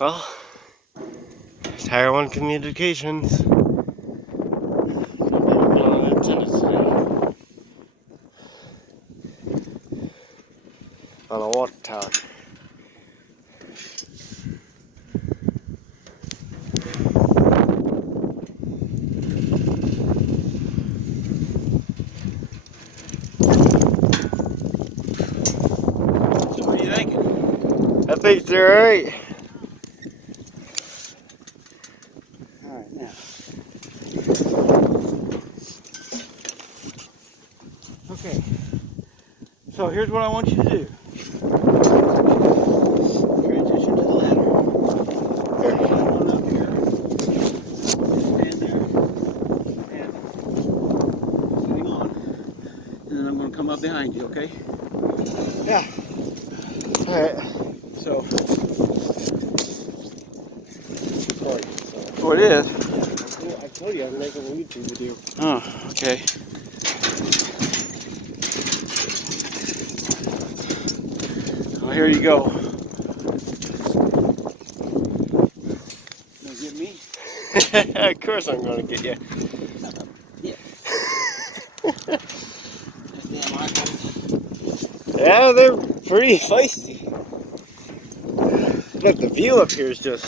Well, Taiwan Communications. On a water tower. So what are you thinking? I think they're alright. Alright, now. Okay. So here's what I want you to do. Transition to the ladder. Here. Come on up here. Stand there. And sitting on. And then I'm going to come up behind you, okay? Yeah. Alright. So, Recording. oh, it is? I told you I'm making a YouTube video. Oh, okay. Well, here you go. Gonna get me? Of course I'm gonna get you. Yeah. Damn iPhone. Yeah, they're pretty feisty. But the view up here is just...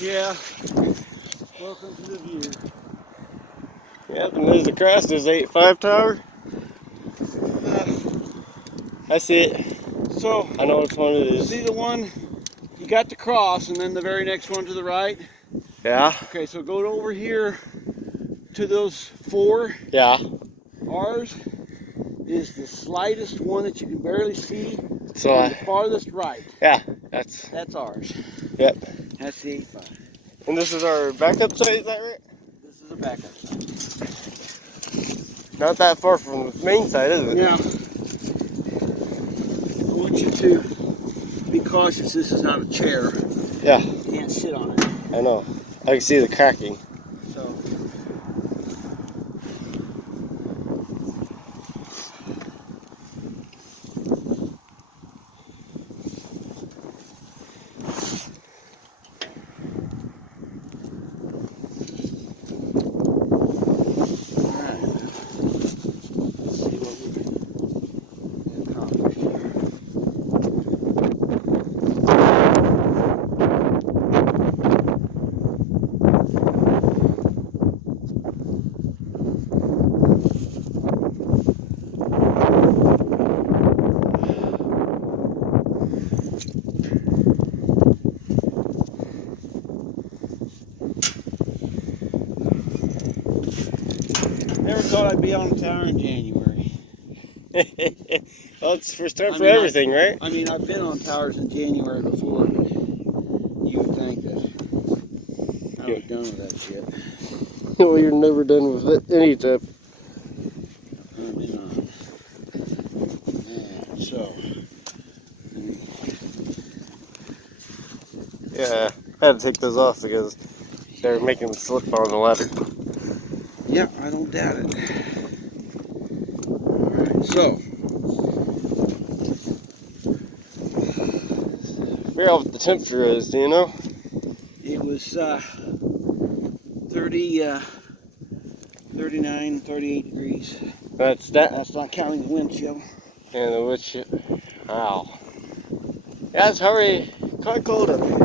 Yeah. Welcome to the view. Yeah, and there's the crest, there's the 8.5 tower. I see it. So, I know which one it is. see the one you got to cross and then the very next one to the right? Yeah? Okay, so go over here to those four. Yeah. Ours is the slightest one that you can barely see. So on the farthest right. yeah, that's ours. Yep. That's the 8.5. And this is our backup site, is that right? This is a backup site. Not that far from the main site, is it? Now, I want you to be cautious. This is not a chair. Yeah. You can't sit on it. I know. I can see the cracking. So. Never thought I'd be on the tower in January. Well, it's the first time for everything, right? I mean, I've been on towers in January before, but you would think that I was done with that shit. Well, you're never done with it, any type. I've been on. And so. Yeah, I had to take those off because they were making me slip on the ladder. Yeah, I don't doubt it. Alright, so. Figure out what the temperature is, do you know? It was 39, 38 degrees. That's that. That's not counting the wind chill. And the wood chip. Wow. Yeah, it's already quite cold up here.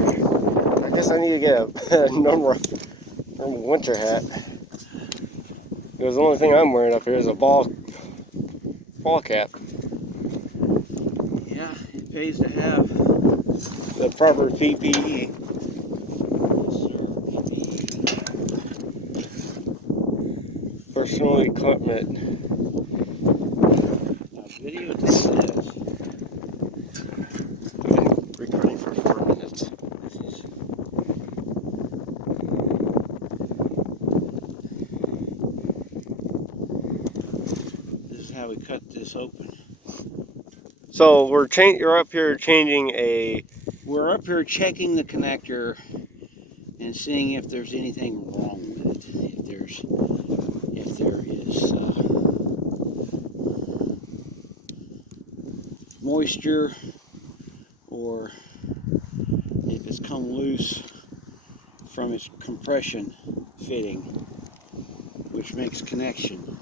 I guess I need to get a normal winter hat. Because the only thing I'm wearing up here is a ball cap. Yeah, it pays to have The proper PPE. Personal equipment. Now, videotape this. Recording for 4 minutes. This is how we cut this open. So you're up here changing a... We're up here checking the connector and seeing if there's anything wrong with it. If there is moisture or if it's come loose from its compression fitting, which makes connection.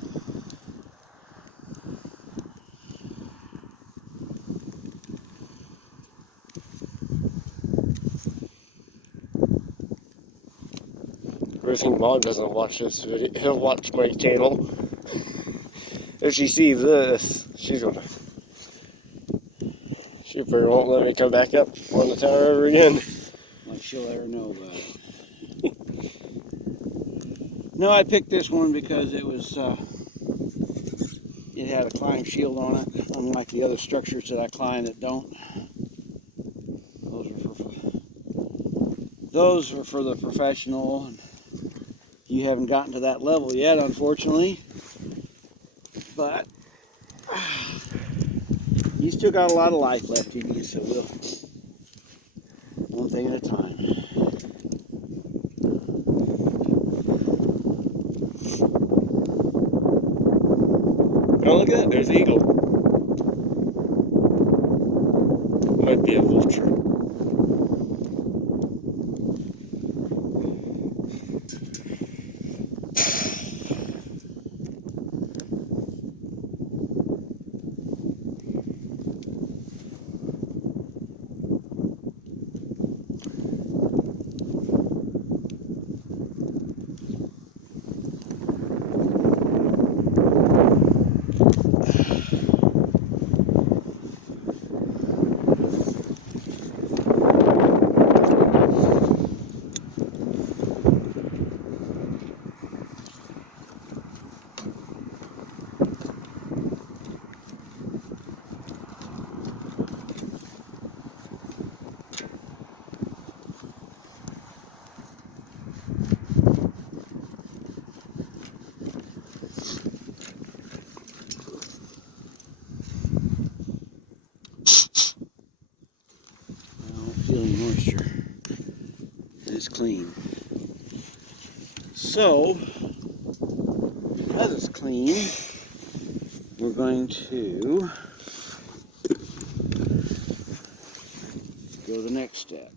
I think Mom doesn't watch this video. He'll watch my channel. If she sees this, she probably won't let me come back up on the tower ever again. Like she'll ever know about it. No, I picked this one because it was it had a climb shield on it, unlike the other structures that I climb that don't. Those are for the professional. And you haven't gotten to that level yet, unfortunately. But you still got a lot of life left in you, so we'll one thing at a time. Oh, look at that. There's the eagle. Might be a vulture. Feeling moisture. It's clean. So, as it's clean, we're going to go to the next step.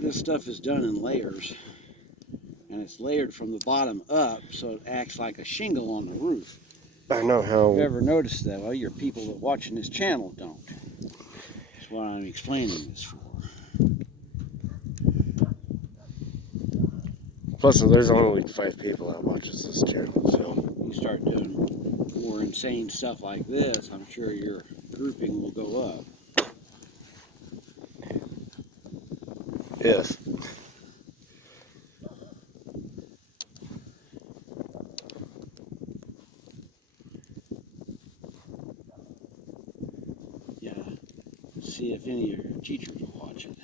This stuff is done in layers, and it's layered from the bottom up, so it acts like a shingle on the roof. I know how. You've ever noticed that? Well, your people that watching this channel don't. That's what I'm explaining this for. Plus, there's only like 5 people that watches this channel, so. You start doing more insane stuff like this, I'm sure your grouping will go up. Yes. Yeah. See if any of your teachers will watch it.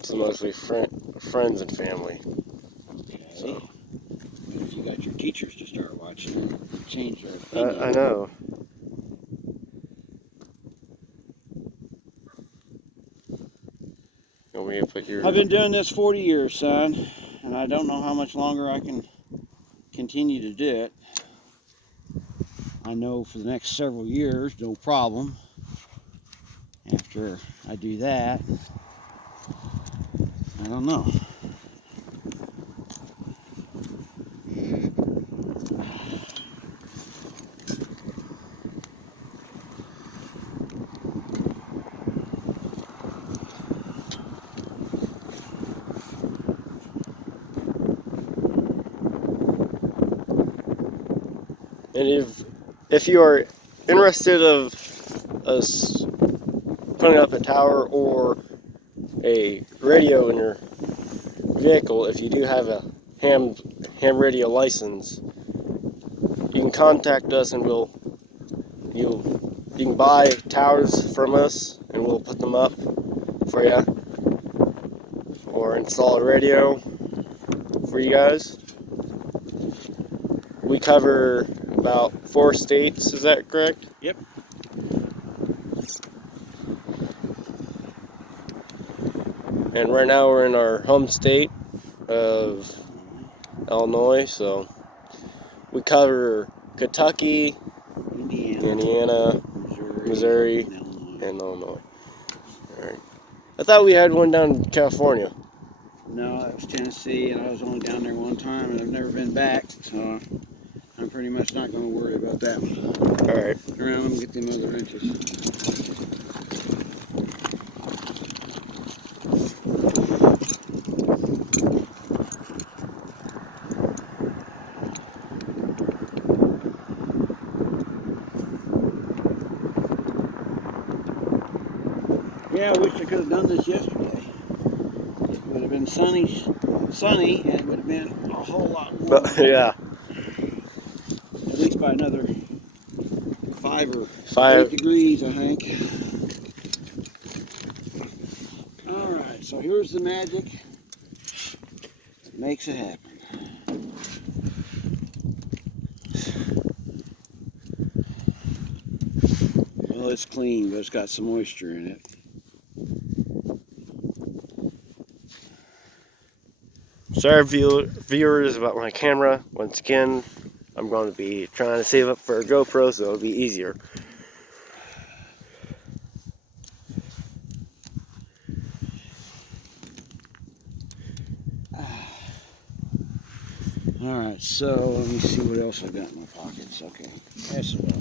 It's mostly friends and family. Okay. So. But if you got your teachers to start watching, change their opinion. I know. You want me to put your... I've been doing this 40 years, son, and I don't know how much longer I can continue to do it. I know for the next several years, no problem. After I do that, I don't know. And if you are interested of us putting up a tower or a radio in your vehicle, if you do have a ham radio license, you can contact us and we'll You can buy towers from us, and we'll put them up for you, or install a radio for you guys. We cover about 4 states. Is that correct? Yep. And right now we're in our home state of Illinois, so we cover Kentucky, Indiana, Missouri, and Illinois. Alright. I thought we had one down in California. No, that was Tennessee, and I was only down there one time, and I've never been back, so I'm pretty much not going to worry about that one. Alright. Around, let me get them other wrenches. Yeah, I wish I could have done this yesterday. It would have been sunny, and it would have been a whole lot warmer. But, yeah. At least by another 5 or 5 8 degrees, I think. Alright, so here's the magic that makes it happen. Well, it's clean, but it's got some moisture in it. Sorry, viewers, about my camera. Once again, I'm going to be trying to save up for a GoPro, so it'll be easier. Alright, so let me see what else I got in my pockets. Okay, that's enough.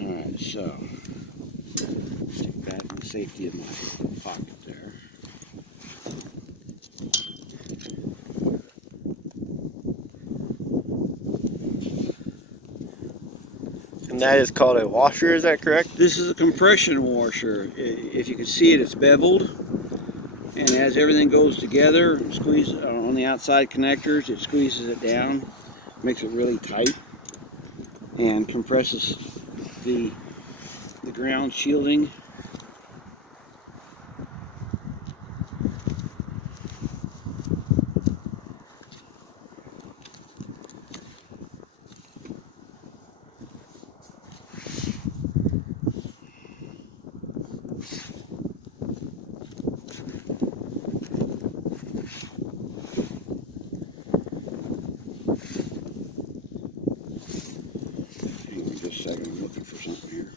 Alright, so stick that in the safety of my pocket there. And that is called a washer, is that correct? This is a compression washer. If you can see it, it's beveled. And as everything goes together, squeeze on the outside connectors, it squeezes it down, makes it really tight, and compresses the ground shielding. Hang on just a second, I'm looking for something here.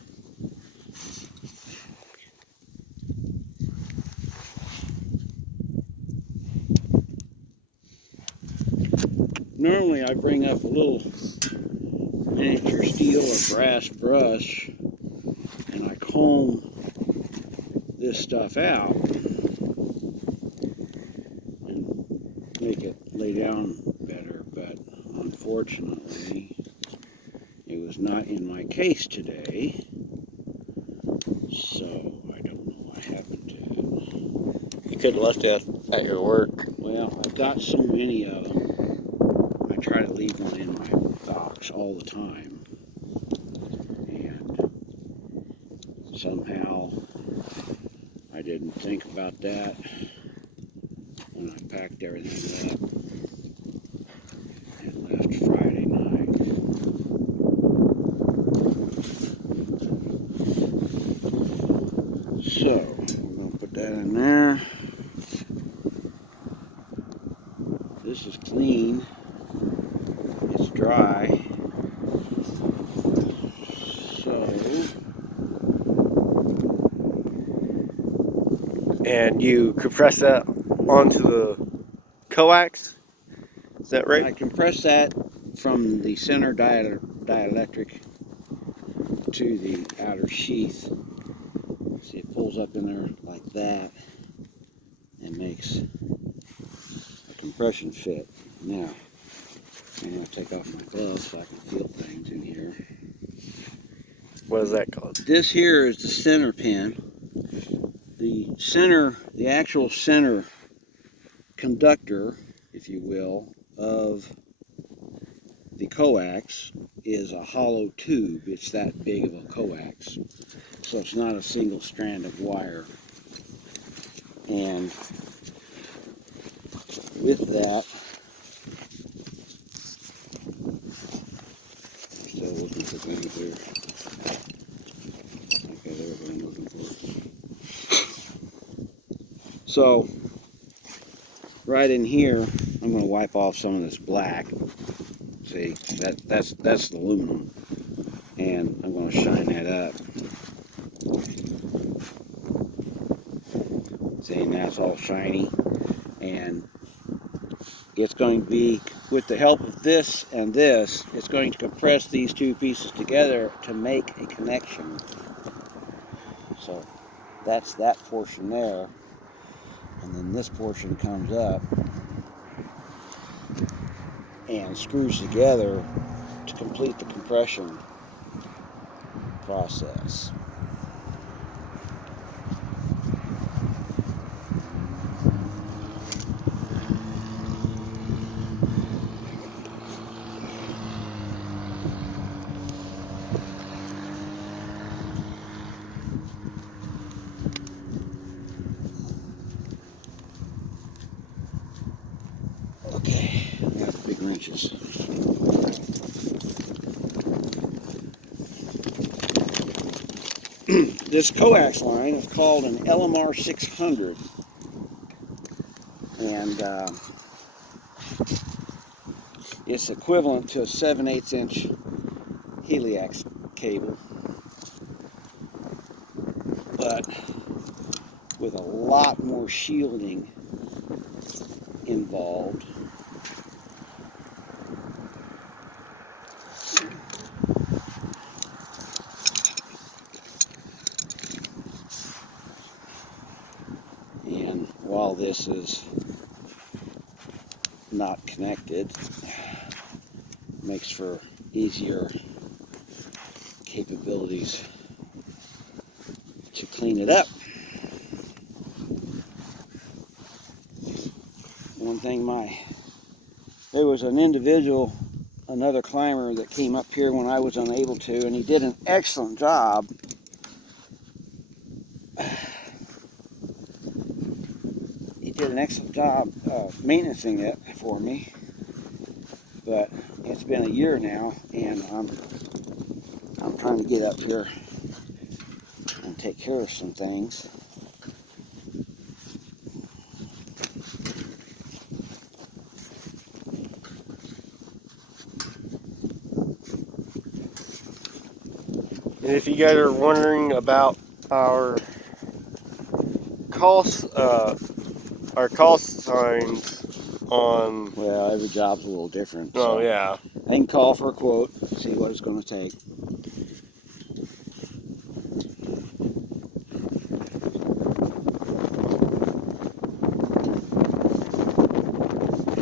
Normally I bring up a little miniature steel or brass brush and I comb this stuff out and make it lay down better, but unfortunately it was not in my case today, so I don't know what happened to it. You could have left it at your work. Well, I've got so many of them. I try to leave one in my box all the time, and somehow I didn't think about that when I packed everything up and left Friday night. So we're going to put that in there. This is clean. It's dry. So, And you compress that onto the coax. Is that right? I compress that from the center dielectric to the outer sheath. See, it pulls up in there like that and makes a compression fit. Now, I'm going to take off my gloves so I can feel things in here. What is that called? This here is the center pin. The actual center conductor, if you will, of the coax is a hollow tube. It's that big of a coax. So it's not a single strand of wire. And with that, still looking for things here. Okay, there's what I'm looking for. So, right in here, I'm going to wipe off some of this black. See, that's the aluminum. And I'm going to shine that up. See, now it's all shiny. And it's going to be, with the help of this and this, it's going to compress these two pieces together to make a connection. So that's that portion there. And then this portion comes up and screws together to complete the compression process. Okay, got the big wrenches. This coax line is called an LMR 600, and it's equivalent to a 7/8 inch Heliax cable, but with a lot more shielding involved. And while this is not connected, makes for easier capabilities to clean it up. One thing, there was an individual, another climber that came up here when I was unable to, and he did an excellent job. He did an excellent job maintaining it for me, but it's been a year now, and I'm trying to get up here and take care of some things. And if you guys are wondering about our call signs on, Well, every job's a little different. oh So yeah, I can call for a quote, see what it's going to take.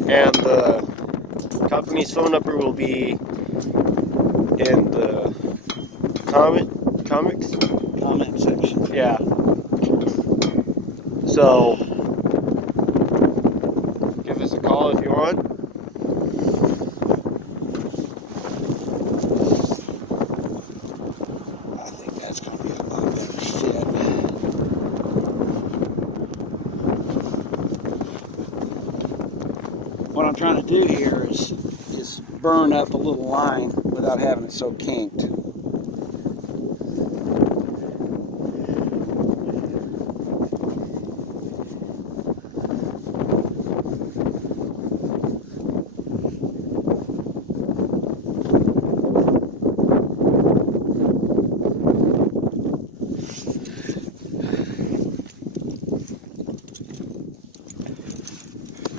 and the company's phone number will be in the comics. Comment section. Yeah. So give us a call if you want. I think that's going to be a lot better fit. What I'm trying to do here is burn up a little line without having it so kinked.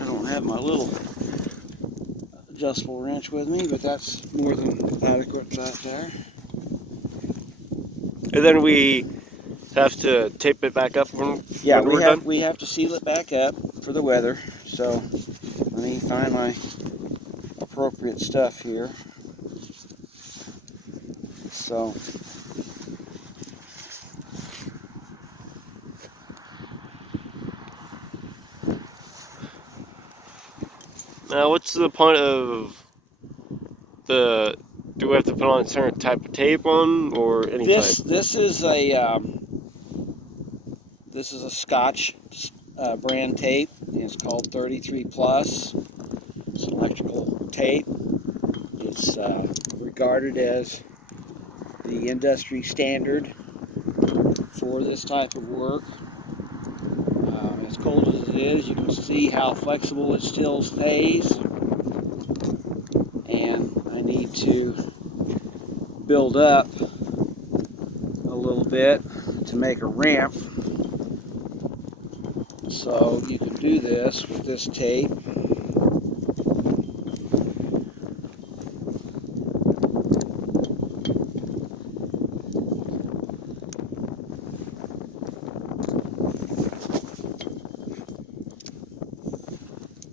I don't have my little adjustable wrench with me, but that's more than adequate right there. And then we have to tape it back up when Yeah, we're done. we have to seal it back up for the weather. So Let me find my appropriate stuff here. So, Now, what's the point of the? Do we have to put on a certain type of tape on, or any type? this is a Scotch brand tape. It's called 33 Plus. It's an electrical tape. It's regarded as the industry standard for this type of work. As cold as it is, you can see how flexible it still stays. And I need to build up a little bit to make a ramp. So you can do this with this tape.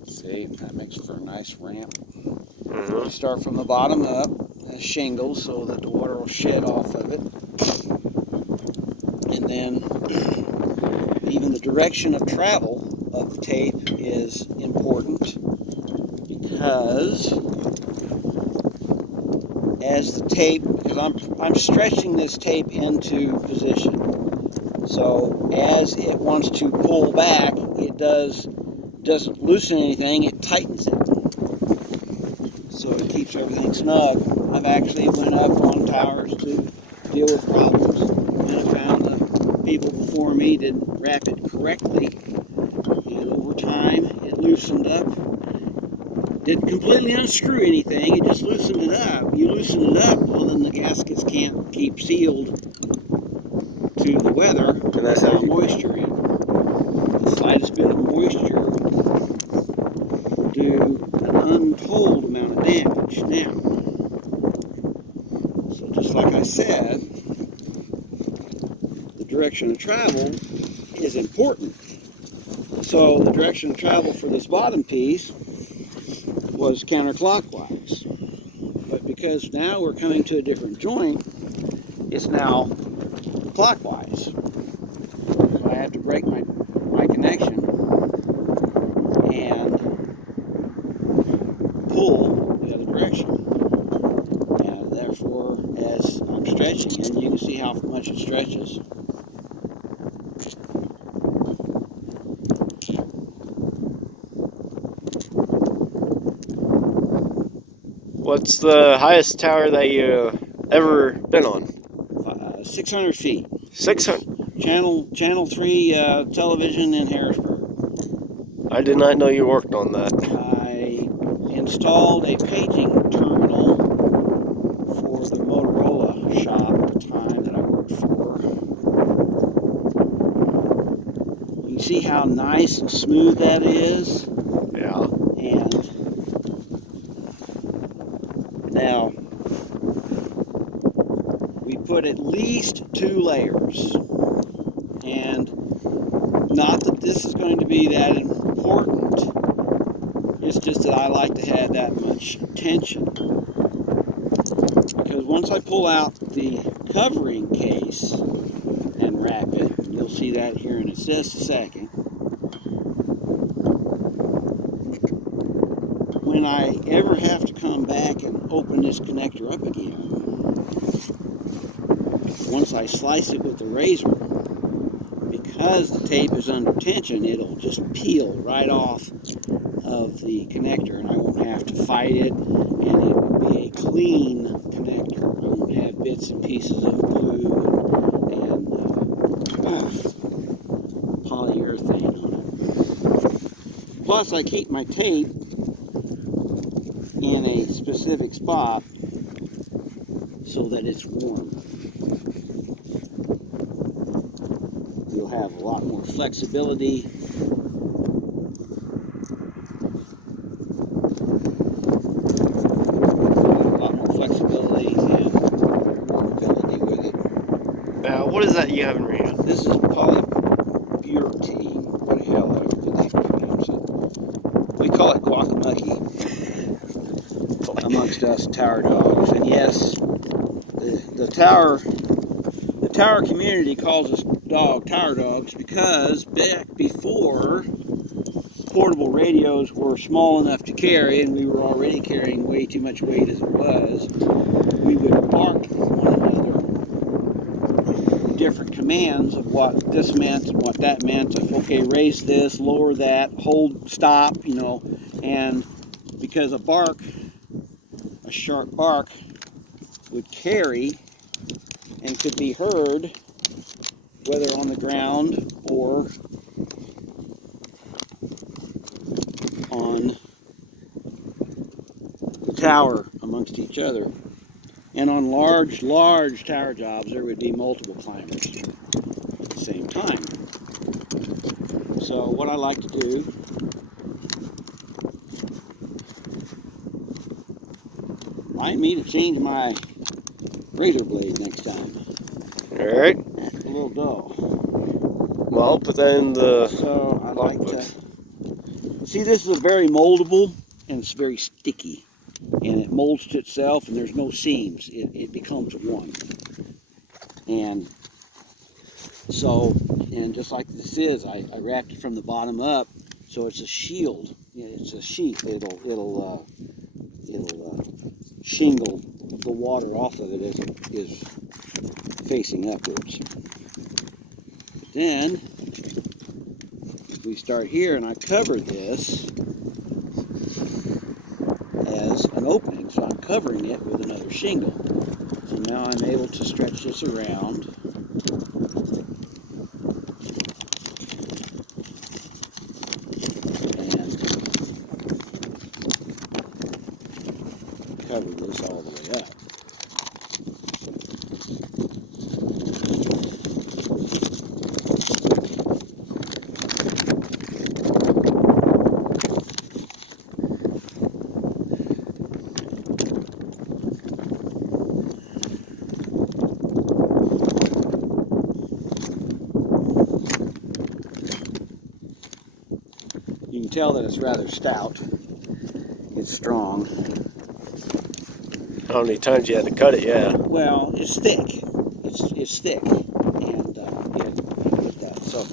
See, that makes for a nice ramp. Mm-hmm. Start from the bottom up, as shingles, so that the water will shed off of it. And then even the direction of travel of the tape is important, because as the tape, because I'm stretching this tape into position. So as it wants to pull back, it doesn't loosen anything, it tightens it. So it keeps everything snug. I've actually went up on towers to deal with problems, and I found the people before me didn't wrap it correctly, and over time it loosened up. Didn't completely unscrew anything, it just loosened it up. You loosen it up, well then the gaskets can't keep sealed to the weather, And that's how you moisture in. The slightest bit of moisture will do an untold amount of damage. Now, so just like I said, the direction of travel is important. So the direction of travel for this bottom piece was counterclockwise. But because now we're coming to a different joint, it's now clockwise. So I have to break my connection and pull the other direction. And therefore, as I'm stretching it, you can see how much it stretches. What's the highest tower that you ever been on? 600 feet. 600. Channel 3 television in Harrisburg. I did not know you worked on that. I installed a paging terminal for the Motorola shop at the time that I worked for. You can see how nice and smooth that is. Yeah. And now we put at least 2 layers. And not that this is going to be that important, it's just that I like to have that much tension. Because once I pull out the covering case and wrap it, and you'll see that here in just a second, when I ever have to come back and open this connector up again, once I slice it with the razor, because the tape is under tension, it'll just peel right off of the connector, and I won't have to fight it, and it will be a clean connector. I won't have bits and pieces of glue and polyurethane on it. Plus, I keep my tape in a specific spot so that it's warm. You'll have a lot more flexibility. What is that you have in your hand? This is polyurethane. What the hell? I don't know what the heck you pronounce it. We call it guacamucky amongst us tower dogs. And yes, the tower community calls us tower dogs because back before portable radios were small enough to carry, and we were already carrying way too much weight as it was, we would bark at one another different commands of what this meant and what that meant. Of, okay, raise this, lower that, hold, stop, you know. And because a sharp bark would carry and could be heard whether on the ground or on the tower amongst each other. And on large tower jobs, there would be multiple climbers at the same time. So what I like to do, remind me to change my razor blade next time. Alright. It's a little dull. Well, I'll put that in the So I like logbook. to see, this is a very moldable and it's very sticky, and it molds to itself, and there's no seams. It becomes one. And so, and just like this is, I wrapped it from the bottom up, so it's a shield. It's a sheath. It'll shingle the water off of it as it is facing upwards. But then we start here, and I covered this as an opening, so I'm covering it with another shingle. So now I'm able to stretch this around and cover this all the way up. You can tell that it's rather stout. It's strong. How many times you had to cut it? Yeah. Well, it's thick. It's thick, and get that. So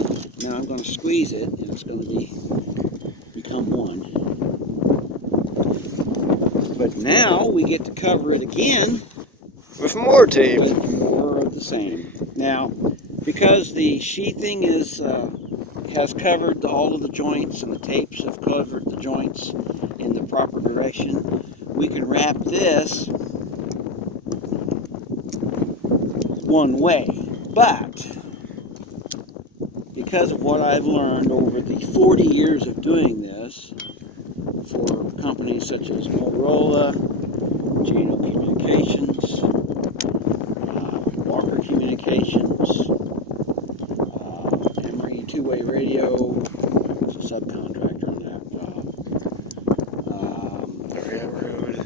now I'm going to squeeze it, and it's going to become one. But now we get to cover it again With more tape. with more of the same. Now, because the sheathing has covered all of the joints, and the tapes have covered the joints in the proper direction, we can wrap this one way. But because of what I've learned over the 40 years of doing this for companies such as Motorola, Jano Communications, Walker Communications, Emery Two-Way Radio, it's a subcontractor on that job. Railroad.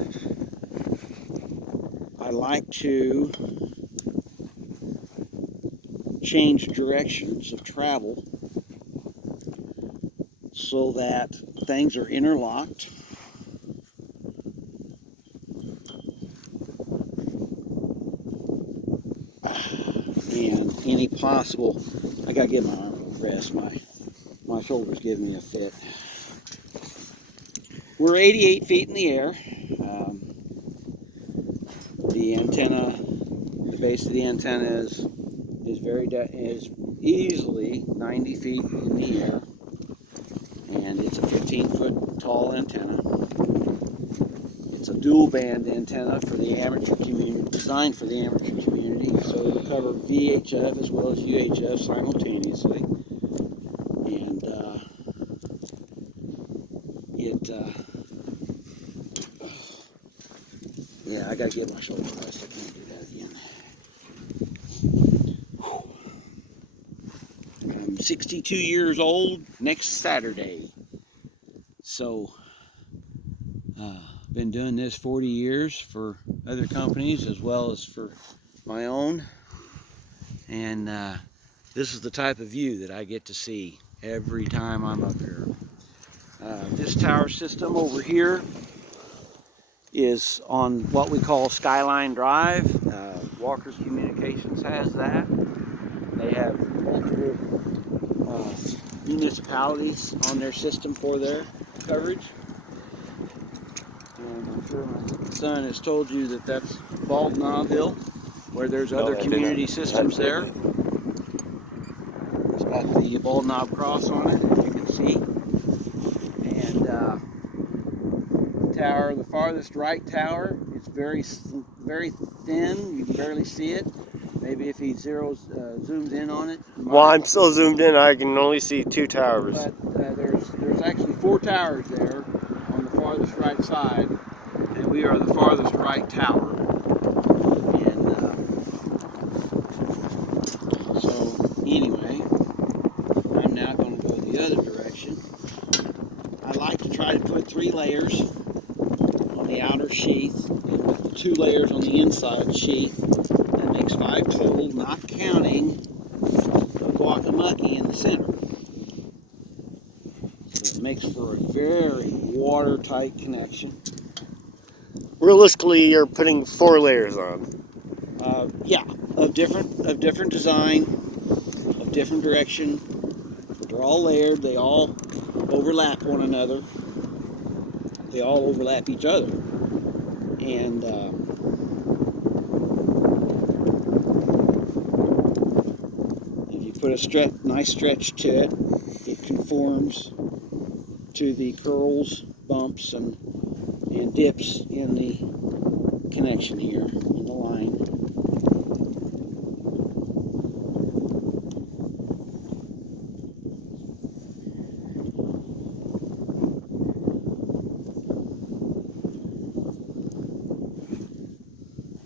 I like to change directions of travel so that things are interlocked. And any possible, I gotta give my arm a rest. My shoulders give me a fit. We're 88 feet in the air. The antenna, the base of the antenna is easily 90 feet in the air, and it's a 15-foot tall antenna. It's a dual band antenna for the amateur community, designed for the amateur community, so it'll cover VHF as well as UHF simultaneously. And yeah, I gotta get my shoulder rest. I can't do that again. I'm 62 years old next Saturday. So, been doing this 40 years for other companies as well as for my own. And this is the type of view that I get to see every time I'm up here. This tower system over here is on what we call Skyline Drive. Walker's Communications has that. They have multiple municipalities on their system for their coverage. And I'm sure my son has told you that that's Bald Knob Hill, where there's other community systems there. It's got the Bald Knob Cross on it, as you can see. And the tower, the farthest right tower, it's very thin. You can barely see it. Maybe if he zooms in on it. Well, I'm still zoomed in. I can only see 2 towers. But there's actually 4 towers there on the farthest right side, and we are the farthest right tower. And so anyway, I'm now going to go the other direction. I like to try to put 3 layers on the outer sheath, and with the 2 layers on the inside sheath. That makes 5 total, not counting the guacamole in the center. So it makes for a very watertight connection. Realistically, you're putting 4 layers on. Yeah, of different design, of different direction. They're all layered. They all overlap one another. They all overlap each other. And if you put a nice stretch to it, it conforms to the curls, bumps, and dips in the connection here, in the line.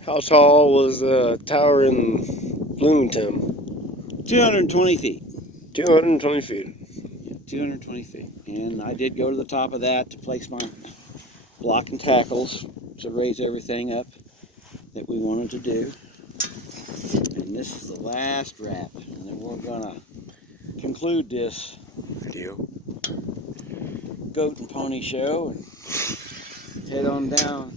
How tall was the tower in Bloomington? 220 feet. 220 feet. Yeah, 220 feet. And I did go to the top of that to place my block and tackles to raise everything up that we wanted to do. And this is the last wrap. And then we're gonna conclude this Video. goat and pony show and head on down.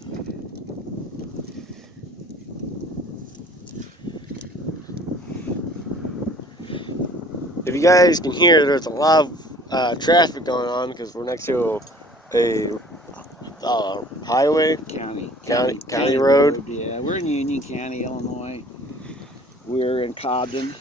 If you guys can hear, there's a lot of traffic going on because we're next to a highway. County Road. Yeah, we're in Union County, Illinois. We're in Cobden.